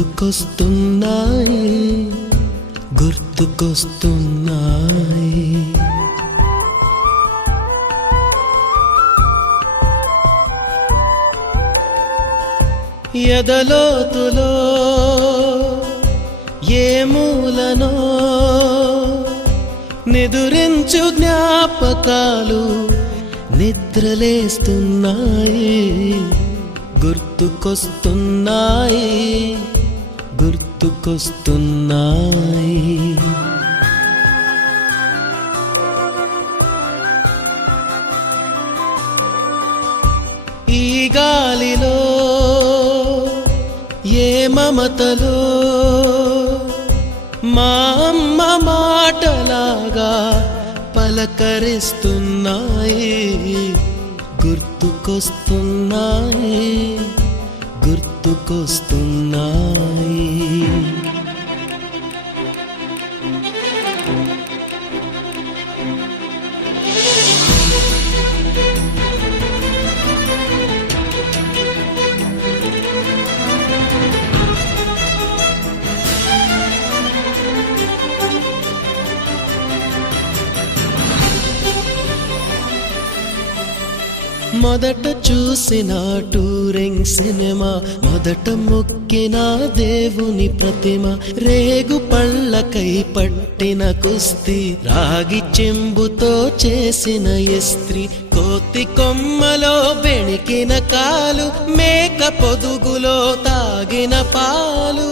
గుర్తుకొస్తున్నాయి గుర్తుకొస్తున్నాయి. ఎదలోతులో ఏ మూలనో నిదురించు జ్ఞాపకాలు నిద్రలేస్తున్నాయి గుర్తుకొస్తున్నాయి గుర్తుకొస్తున్నాయి. ఈ గాలిలో ఏ మమతలో మా అమ్మ మాటలాగా పలకరిస్తున్నాయి గుర్తుకొస్తున్నాయి గుర్తుకొస్తున్నాయి. మొదట చూసిన టూరింగ్ సినిమా, మొదట మొక్కిన దేవుని ప్రతిమ, రేగు పళ్ళకై పట్టిన కుస్తీ, రాగి చెంబుతో చేసిన ఇస్త్రీ, కోతి కొమ్మలో బెణికిన కాలు, మేక పొదుగులో తాగిన పాలు,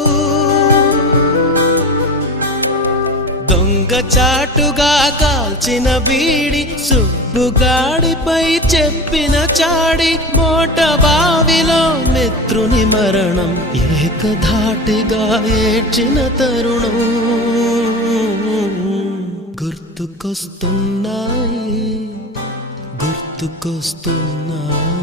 దొంగ చాటుగా కాల్చిన బీడి, సుబ్బుగాడిపై చెప్పిన చాడి, మోట బావిలో మిత్రుని మరణం, ఏకధాటిగా ఏడ్చిన తరుణం గుర్తుకొస్తున్నాయి గుర్తుకొస్తున్నాయి.